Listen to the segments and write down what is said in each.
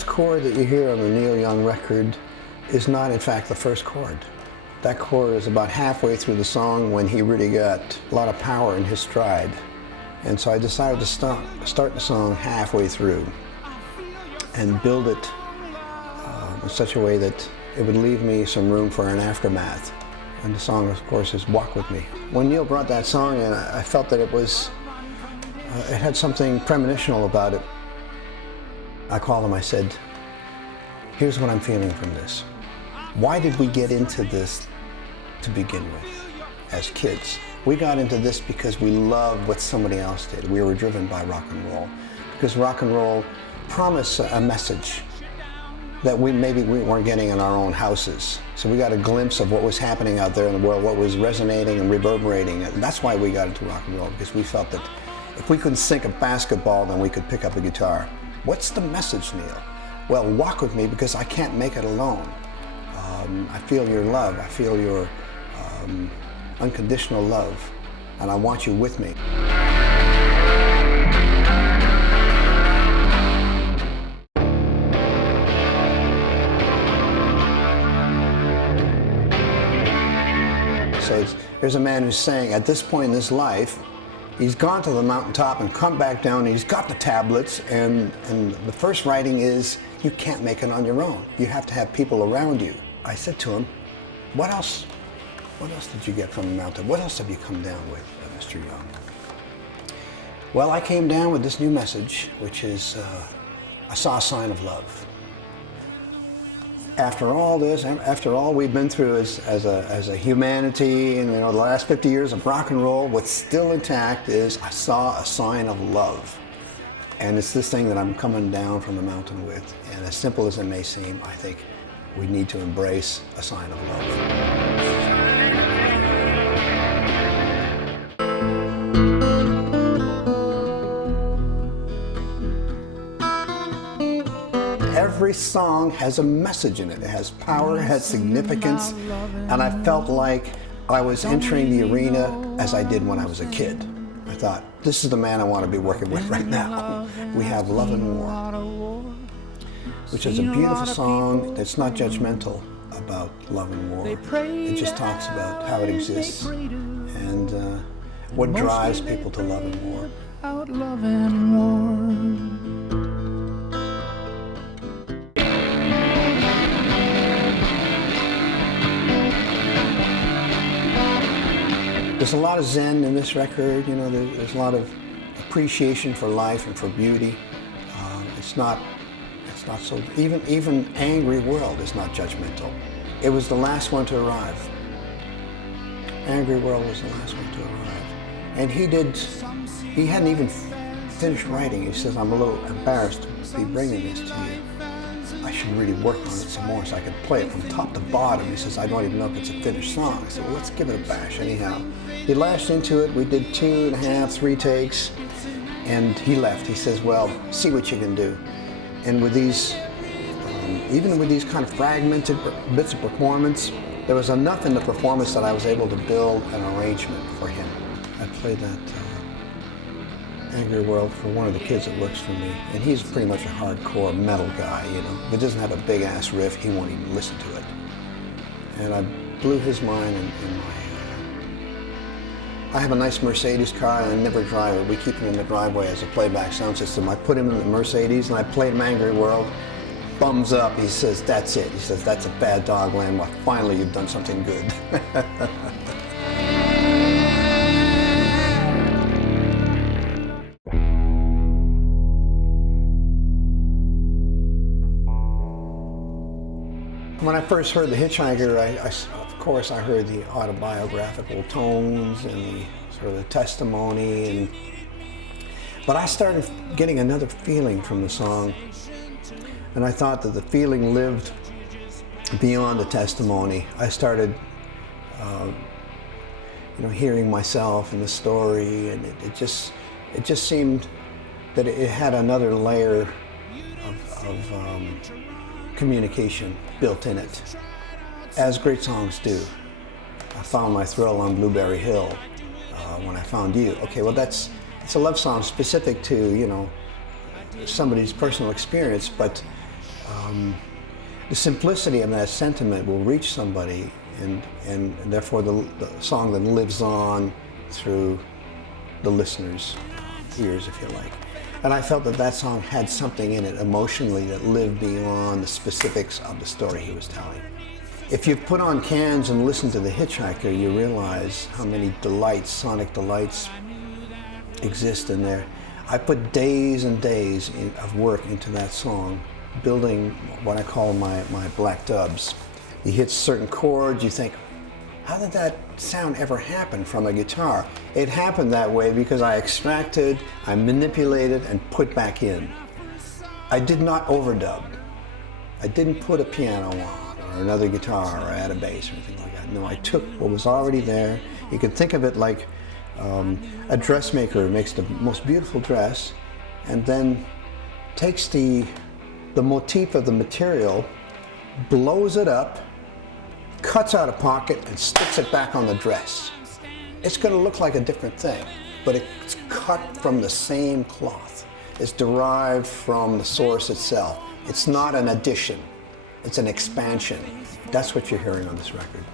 first chord that you hear on the Neil Young record is not, in fact, the first chord. That chord is about halfway through the song when he really got a lot of power in his stride. And so I decided to start the song halfway through and build it in such a way that it would leave me some room for an aftermath. And the song, of course, is Walk With Me. When Neil brought that song in, I felt that it had something premonitional about it. I called him, I said, here's what I'm feeling from this. Why did we get into this to begin with as kids? We got into this because we loved what somebody else did. We were driven by rock and roll. Because rock and roll promised a message that maybe we weren't getting in our own houses. So we got a glimpse of what was happening out there in the world, what was resonating and reverberating. And that's why we got into rock and roll, because we felt that if we couldn't sink a basketball, then we could pick up a guitar. What's the message, Neil? Well, walk with me because I can't make it alone. I feel your love, I feel your unconditional love, and I want you with me. So there's a man who's saying at this point in his life, he's gone to the mountaintop and come back down, and he's got the tablets, and the first writing is, you can't make it on your own. You have to have people around you. I said to him, what else did you get from the mountain? What else have you come down with, Mr. Young? Well, I came down with this new message, which is, I saw a sign of love. After all this, after all we've been through as a humanity, and the last 50 years of rock and roll, what's still intact is I saw a sign of love. And it's this thing that I'm coming down from the mountain with. And as simple as it may seem, I think we need to embrace a sign of love. Every song has a message in it. It has power, it has significance, and I felt like I was entering the arena as I did when I was a kid. I thought, this is the man I want to be working with right now. We have Love and War, which is a beautiful song that's not judgmental about love and war. It just talks about how it exists and what drives people to love and war. There's a lot of zen in this record, there's a lot of appreciation for life and for beauty. It's not so, even Angry World is not judgmental. It was the last one to arrive. Angry World was the last one to arrive. And he hadn't even finished writing. He says, I'm a little embarrassed to be bringing this to you. I should really work on it some more so I could play it from top to bottom. He says, I don't even know if it's a finished song. I said, well, let's give it a bash anyhow. He lashed into it. We did 2.5, 3 takes, and he left. He says, well, see what you can do. And with these, even with these kind of fragmented bits of performance, there was enough in the performance that I was able to build an arrangement for him. I played that Angry World for one of the kids that works for me, and he's pretty much a hardcore metal guy, but doesn't have a big ass riff. He won't even listen to it. And I blew his mind in my I have a nice Mercedes car, and I never drive it. We keep it in the driveway as a playback sound system. I put him in the Mercedes, and I played him Angry World. Thumbs up. He says, that's it. He says, that's a bad dog land. Well, finally, you've done something good. When I first heard The Hitchhiker, of course I heard the autobiographical tones and the sort of the testimony, but I started getting another feeling from the song, and I thought that the feeling lived beyond the testimony. I started hearing myself in the story, and it just seemed that it had another layer of communication built in it, as great songs do. I found my thrill on Blueberry Hill when I found you. Okay, well it's a love song specific to somebody's personal experience, but the simplicity of that sentiment will reach somebody, and therefore the song then lives on through the listener's ears, if you like. And I felt that that song had something in it emotionally that lived beyond the specifics of the story he was telling. If you put on cans and listen to The Hitchhiker, you realize how many delights, sonic delights, exist in there. I put days and days of work into that song, building what I call my black dubs. You hit certain chords, you think, how did that sound ever happen from a guitar? It happened that way because I extracted, I manipulated, and put back in. I did not overdub. I didn't put a piano on, or another guitar, or add a bass, or anything like that. No, I took what was already there. You can think of it like a dressmaker makes the most beautiful dress, and then takes the motif of the material, blows it up, cuts out a pocket, and sticks it back on the dress. It's going to look like a different thing, but it's cut from the same cloth. It's derived from the source itself. It's not an addition, it's an expansion. That's what you're hearing on this record.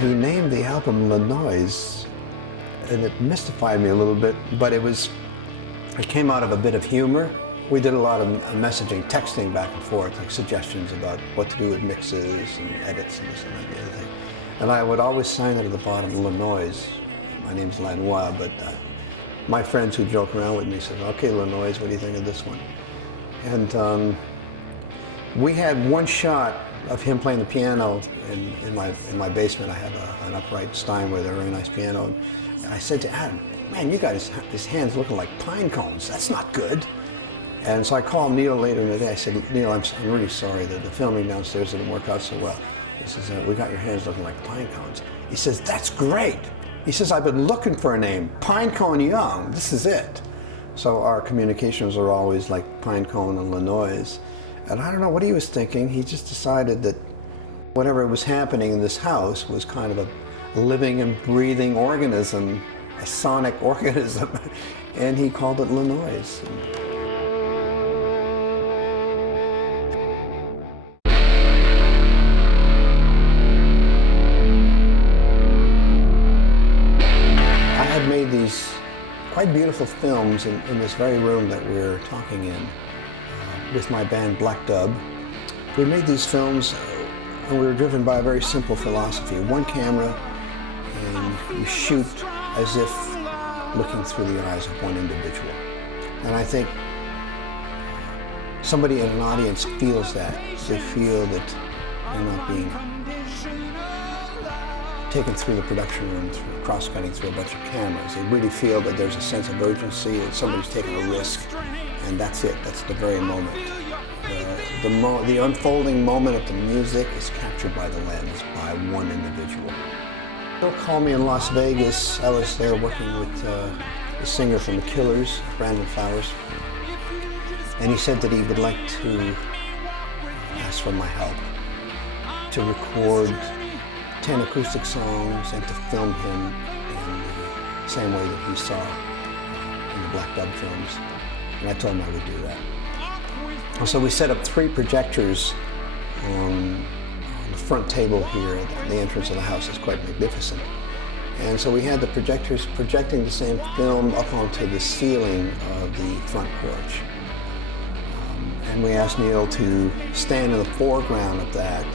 He named the album Lanois, and it mystified me a little bit, but it came out of a bit of humor. We did a lot of messaging, texting back and forth, like suggestions about what to do with mixes and edits and this and that and the other thing. And I would always sign it at the bottom, Lanois. My name's Lanois, but my friends who joke around with me said, okay, Lanois, what do you think of this one? And we had one shot of him playing the piano in my basement. I have an upright Steinway, a very nice piano. And I said to Adam, man, you got his hands looking like pine cones. That's not good. And so I called Neil later in the day. I said, Neil, I'm really sorry that the filming downstairs didn't work out so well. He says, we got your hands looking like pine cones. He says, that's great. He says, I've been looking for a name, Pinecone Young, this is it. So our communications are always like Pinecone and Lanois. And I don't know what he was thinking. He just decided that whatever was happening in this house was kind of a living and breathing organism, a sonic organism, and he called it Lanois. I had made these quite beautiful films in this very room that we're talking in. With my band Black Dub. We made these films and we were driven by a very simple philosophy. One camera, and you shoot as if looking through the eyes of one individual. And I think somebody in an audience feels that. They feel that they're not being taken through the production room, cross-cutting through a bunch of cameras. They really feel that there's a sense of urgency, that somebody's taking a risk. And that's it, that's the very moment. The unfolding moment of the music is captured by the lens, by one individual. They'll call me in Las Vegas. I was there working with the singer from The Killers, Brandon Flowers. And he said that he would like to ask for my help to record 10 acoustic songs and to film him in the same way that he saw in the Black Dub films. And I told him I would do that. And so we set up 3 projectors on the front table here. The entrance of the house is quite magnificent. And so we had the projectors projecting the same film up onto the ceiling of the front porch. And we asked Neil to stand in the foreground of that.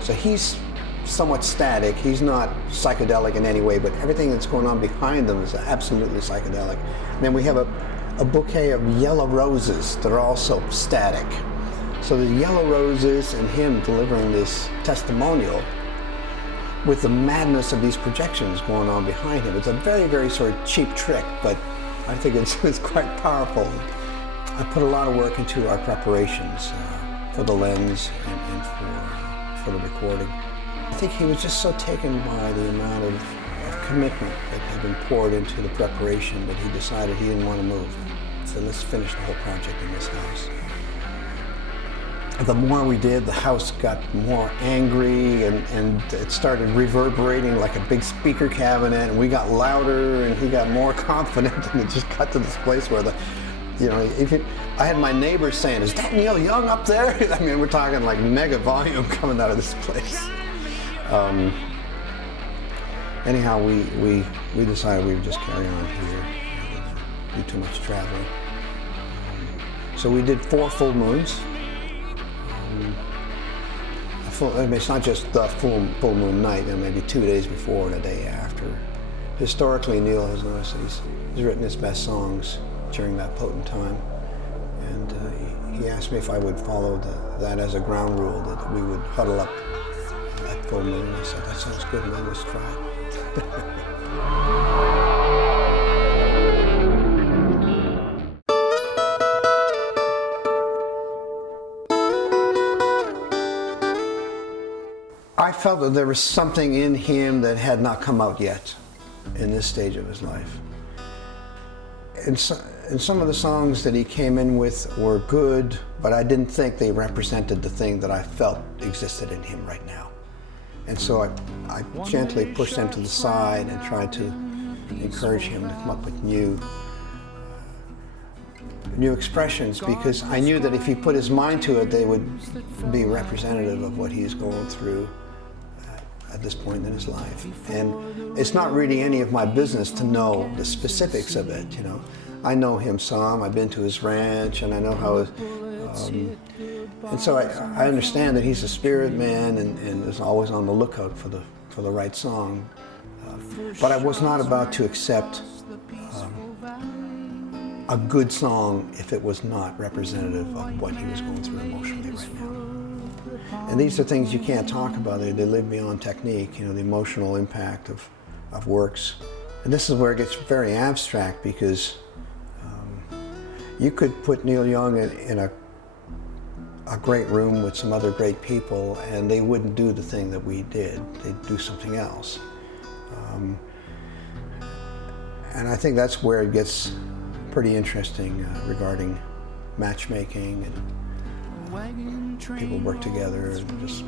So he's somewhat static. He's not psychedelic in any way, but everything that's going on behind them is absolutely psychedelic. And then we have a bouquet of yellow roses that are also static. So the yellow roses and him delivering this testimonial with the madness of these projections going on behind him. It's a very, very sort of cheap trick, but I think it's quite powerful. I put a lot of work into our preparations for the lens and for the recording. I think he was just so taken by the amount of commitment that had been poured into the preparation that he decided he didn't want to move. So let's finish the whole project in this house. the more we did, the house got more angry, and it started reverberating like a big speaker cabinet, and we got louder, and he got more confident, and it just got to this place where I had my neighbors saying, "Is that Neil Young up there?" I mean, we're talking like mega volume coming out of this place. Anyhow, we decided we would just carry on here, do too much traveling. So we did 4 full moons. It's not just the full moon night, maybe 2 days before and a day after. Historically, Neil has noticed that he's written his best songs during that potent time. And he asked me if I would follow that as a ground rule, that we would huddle up at full moon. I said, "That sounds good, man, let's try it." I felt that there was something in him that had not come out yet in this stage of his life. And some of the songs that he came in with were good, but I didn't think they represented the thing that I felt existed in him right now. And so I gently pushed them to the side and tried to encourage him to come up with new expressions, because I knew that if he put his mind to it, they would be representative of what he's going through at this point in his life. And it's not really any of my business to know the specifics of it, you know. I know him some, I've been to his ranch, and I know how and so I understand that he's a spirit man and is always on the lookout for the right song. But I was not about to accept a good song if it was not representative of what he was going through emotionally right now. And these are things you can't talk about. They live beyond technique, you know, the emotional impact of works. And this is where it gets very abstract, because you could put Neil Young in a great room with some other great people, and they wouldn't do the thing that we did. They'd do something else. And I think that's where it gets pretty interesting regarding matchmaking, and people work together and just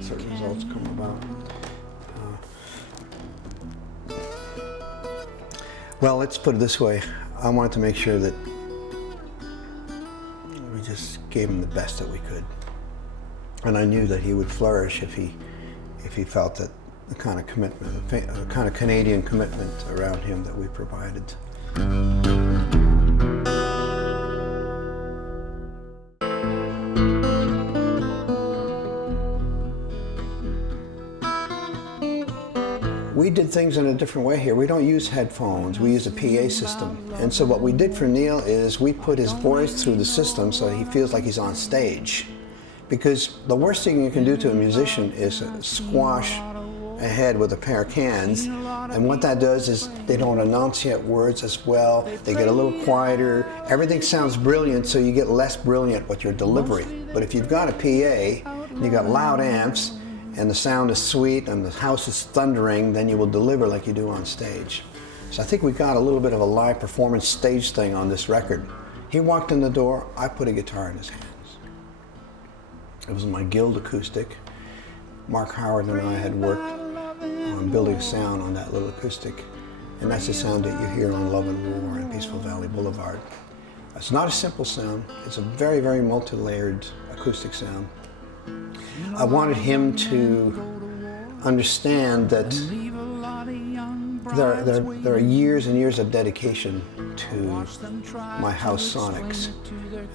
certain results come about. Well, let's put it this way. I wanted to make sure that we just gave him the best that we could. And I knew that he would flourish if he felt that the kind of commitment, the kind of Canadian commitment around him that we provided. We did things in a different way here. We don't use headphones, we use a PA system. And so what we did for Neil is we put his voice through the system so he feels like he's on stage. Because the worst thing you can do to a musician is squash a head with a pair of cans. And what that does is they don't enunciate words as well, they get a little quieter, everything sounds brilliant, so you get less brilliant with your delivery. But if you've got a PA, and you've got loud amps, and the sound is sweet and the house is thundering, then you will deliver like you do on stage. So I think we got a little bit of a live performance stage thing on this record. He walked in the door, I put a guitar in his hands. It was my Guild acoustic. Mark Howard and I had worked on building sound on that little acoustic, and that's the sound that you hear on Love and War and Peaceful Valley Boulevard. It's not a simple sound, it's a very, very multi-layered acoustic sound. I wanted him to understand that there are years and years of dedication to my house sonics.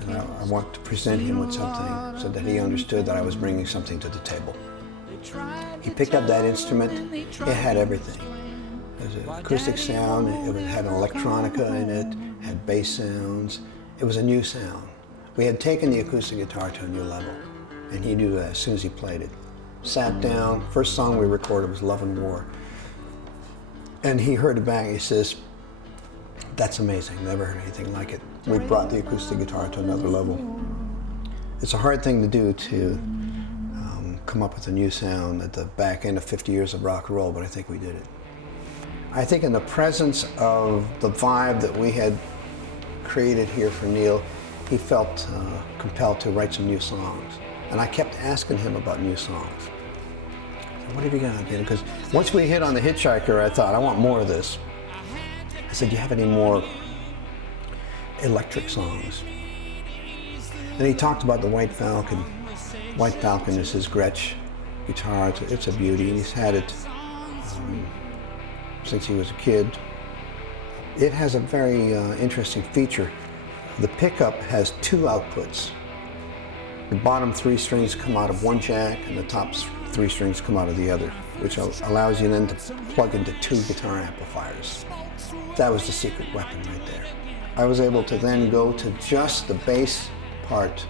And I want to present him with something so that he understood that I was bringing something to the table. He picked up that instrument, it had everything. It was an acoustic sound, it had an electronica in it, had bass sounds. It was a new sound. We had taken the acoustic guitar to a new level. And he knew that as soon as he played it. Sat down, first song we recorded was Love and War. And he heard it back, he says, "That's amazing, never heard anything like it." We brought the acoustic guitar to another level. It's a hard thing to do, to come up with a new sound at the back end of 50 years of rock and roll, but I think we did it. I think in the presence of the vibe that we had created here for Neil, he felt compelled to write some new songs. And I kept asking him about new songs. What have you got? Because once we hit on the Hitchhiker, I thought, I want more of this. I said, do you have any more electric songs? And he talked about the White Falcon. White Falcon is his Gretsch guitar. It's a beauty, and he's had it since he was a kid. It has a very interesting feature. The pickup has two outputs. The bottom three strings come out of one jack, and the top three strings come out of the other, which allows you then to plug into two guitar amplifiers. That was the secret weapon right there. I was able to then go to just the bass part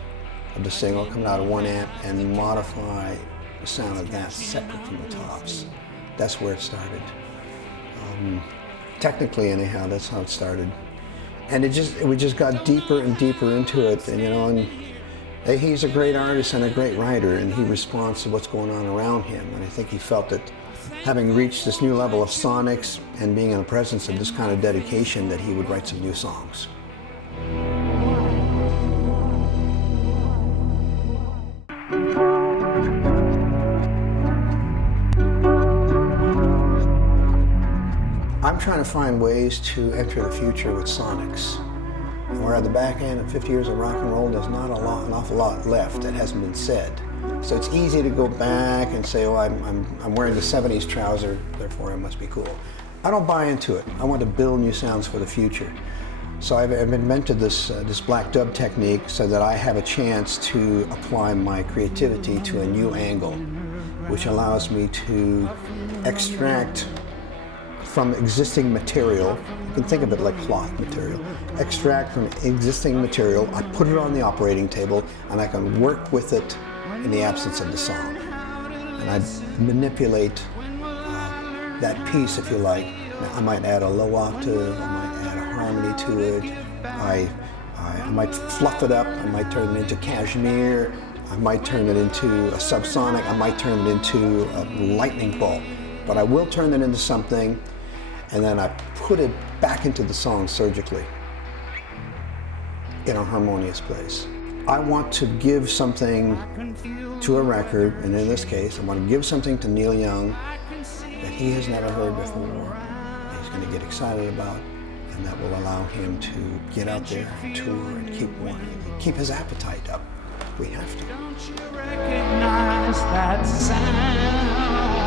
of the signal coming out of one amp and modify the sound of that separate from the tops. That's where it started. Technically, anyhow, that's how it started. And we just got deeper and deeper into it, and he's a great artist and a great writer, and he responds to what's going on around him. And I think he felt that having reached this new level of sonics and being in the presence of this kind of dedication, that he would write some new songs. I'm trying to find ways to enter the future with sonics. And we're at the back end of 50 years of rock and roll. There's not an awful lot left that hasn't been said. So it's easy to go back and say, oh, I'm wearing the 70s trouser, therefore I must be cool. I don't buy into it. I want to build new sounds for the future. So I've invented this black dub technique so that I have a chance to apply my creativity to a new angle, which allows me to extract from existing material. You can think of it like cloth material. Extract from existing material, I put it on the operating table, and I can work with it in the absence of the song. And I manipulate that piece, if you like. I might add a low octave, I might add a harmony to it, I might fluff it up, I might turn it into cashmere, I might turn it into a subsonic, I might turn it into a lightning bolt. But I will turn it into something, and then I put it back into the song surgically in a harmonious place. I want to give something to a record, and in this case, I want to give something to Neil Young that he has never heard before, that he's going to get excited about, and that will allow him to get out there and tour and keep his appetite up. We have to. Don't you recognize that sound?